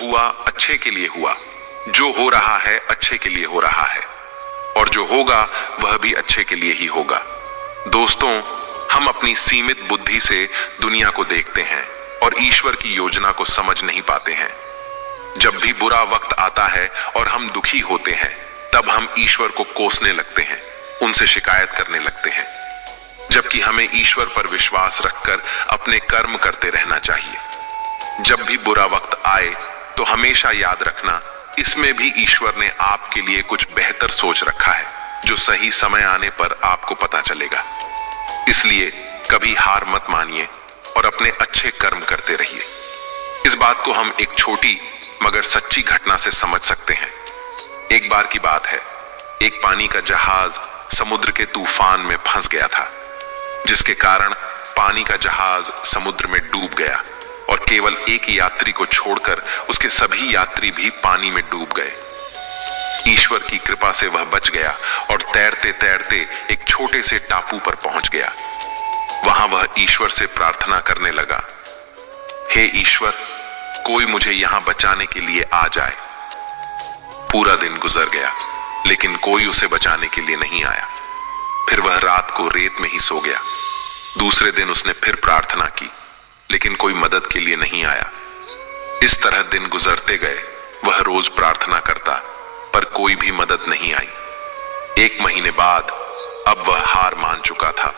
हुआ अच्छे के लिए हुआ, जो हो रहा है अच्छे के लिए हो रहा है, और जो होगा वह भी अच्छे के लिए ही होगा। दोस्तों, हम अपनी सीमित बुद्धि से दुनिया को देखते हैं और ईश्वर की योजना को समझ नहीं पाते हैं। जब भी बुरा वक्त आता है और हम दुखी होते हैं, तब हम ईश्वर को कोसने लगते हैं, उनसे शिकायत करने लगते हैं, जबकि हमें ईश्वर पर विश्वास रखकर अपने कर्म करते रहना चाहिए। जब भी बुरा वक्त आए तो हमेशा याद रखना, इसमें भी ईश्वर ने आपके लिए कुछ बेहतर सोच रखा है, जो सही समय आने पर आपको पता चलेगा। इसलिए कभी हार मत मानिए और अपने अच्छे कर्म करते रहिए। इस बात को हम एक छोटी मगर सच्ची घटना से समझ सकते हैं। एक बार की बात है, एक पानी का जहाज समुद्र के तूफान में फंस गया था, जिसके कारण पानी का जहाज समुद्र में डूब गया और केवल एक यात्री को छोड़कर उसके सभी यात्री भी पानी में डूब गए। ईश्वर की कृपा से वह बच गया और तैरते तैरते एक छोटे से टापू पर पहुंच गया। वहां वह ईश्वर से प्रार्थना करने लगा, हे ईश्वर, कोई मुझे यहां बचाने के लिए आ जाए। पूरा दिन गुजर गया, लेकिन कोई उसे बचाने के लिए नहीं आया। फिर वह रात को रेत में ही सो गया। दूसरे दिन उसने फिर प्रार्थना की, लेकिन कोई मदद के लिए नहीं आया। इस तरह दिन गुजरते गए। वह रोज प्रार्थना करता, पर कोई भी मदद नहीं आई। एक महीने बाद अब वह हार मान चुका था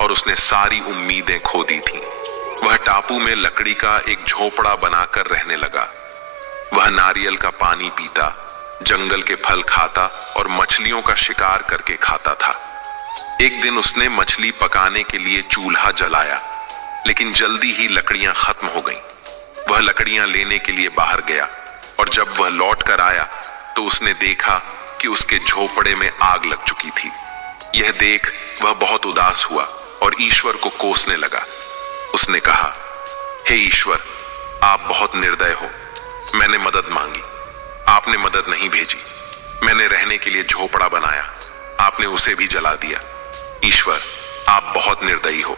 और उसने सारी उम्मीदें खो दी थीं। वह टापू में लकड़ी का एक झोपड़ा बनाकर रहने लगा। वह नारियल का पानी पीता, जंगल के फल खाता और मछलियों का शिकार करके खाता था। एक दिन उसने मछली पकाने के लिए चूल्हा जलाया, लेकिन जल्दी ही लकड़ियां खत्म हो गईं। वह लकड़ियां लेने के लिए बाहर गया और जब वह लौट कर आया तो उसने देखा कि उसके झोपड़े में आग लग चुकी थी। यह देख वह बहुत उदास हुआ और ईश्वर को कोसने लगा। उसने कहा, हे ईश्वर, आप बहुत निर्दय हो। मैंने मदद मांगी, आपने मदद नहीं भेजी। मैंने रहने के लिए झोपड़ा बनाया, आपने उसे भी जला दिया। ईश्वर, आप बहुत निर्दयी हो।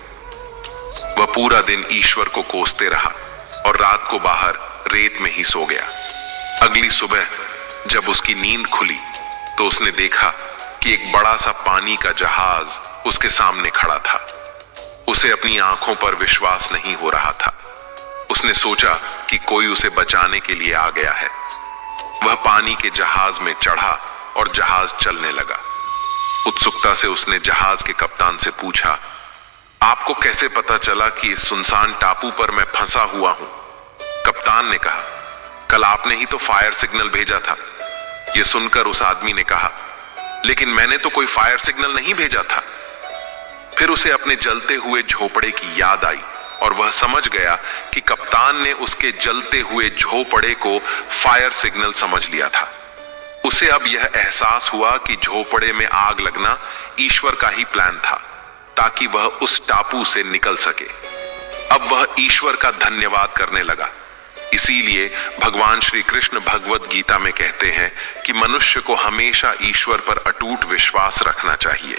वह पूरा दिन ईश्वर को कोसते रहा और रात को बाहर रेत में ही सो गया। अगली सुबह जब उसकी नींद खुली तो उसने देखा कि एक बड़ा सा पानी का जहाज उसके सामने खड़ा था। उसे अपनी आंखों पर विश्वास नहीं हो रहा था। उसने सोचा कि कोई उसे बचाने के लिए आ गया है। वह पानी के जहाज में चढ़ा और जहाज चलने लगा। उत्सुकता से उसने जहाज के कप्तान से पूछा, आपको कैसे पता चला कि इस सुनसान टापू पर मैं फंसा हुआ हूं? कप्तान ने कहा, कल आपने ही तो फायर सिग्नल भेजा था। यह सुनकर उस आदमी ने कहा, लेकिन मैंने तो कोई फायर सिग्नल नहीं भेजा था। फिर उसे अपने जलते हुए झोपड़े की याद आई और वह समझ गया कि कप्तान ने उसके जलते हुए झोपड़े को फायर सिग्नल समझ लिया था। उसे अब यह एहसास हुआ कि झोपड़े में आग लगना ईश्वर का ही प्लान था, ताकि वह उस टापू से निकल सके। अब वह ईश्वर का धन्यवाद करने लगा। इसीलिए भगवान श्री कृष्ण भगवत गीता में कहते हैं कि मनुष्य को हमेशा ईश्वर पर अटूट विश्वास रखना चाहिए।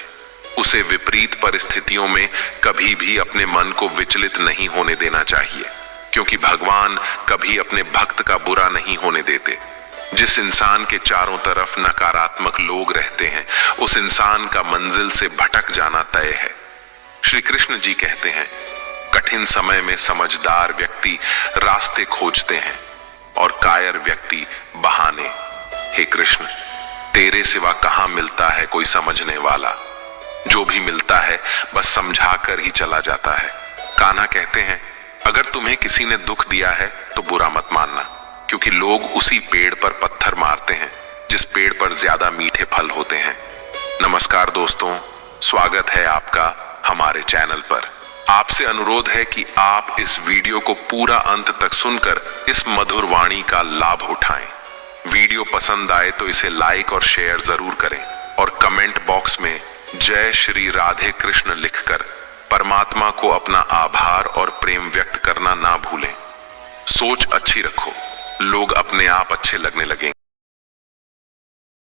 उसे विपरीत परिस्थितियों में कभी भी अपने मन को विचलित नहीं होने देना चाहिए, क्योंकि भगवान कभी अपने भक्त का बुरा नहीं होने देते। जिस इंसान के चारों तरफ नकारात्मक लोग रहते हैं, उस इंसान का मंजिल से भटक जाना तय है। श्री कृष्ण जी कहते हैं, कठिन समय में समझदार व्यक्ति रास्ते खोजते हैं और कायर व्यक्ति बहाने। हे कृष्ण, तेरे सिवा कहां मिलता है कोई समझने वाला? जो भी मिलता है बस समझाकर ही चला जाता है। कान्हा कहते हैं, अगर तुम्हें किसी ने दुख दिया है तो बुरा मत मानना, क्योंकि लोग उसी पेड़ पर पत्थर मारते हैं जिस पेड़ पर ज्यादा मीठे फल होते हैं। नमस्कार दोस्तों, स्वागत है आपका हमारे चैनल पर। आपसे अनुरोध है कि आप इस वीडियो को पूरा अंत तक सुनकर इस मधुर वाणी का लाभ उठाएं। वीडियो पसंद आए तो इसे लाइक और शेयर जरूर करें और कमेंट बॉक्स में जय श्री राधे कृष्ण लिखकर परमात्मा को अपना आभार और प्रेम व्यक्त करना ना भूलें। सोच अच्छी रखो, लोग अपने आप अच्छे लगने लगेंगे।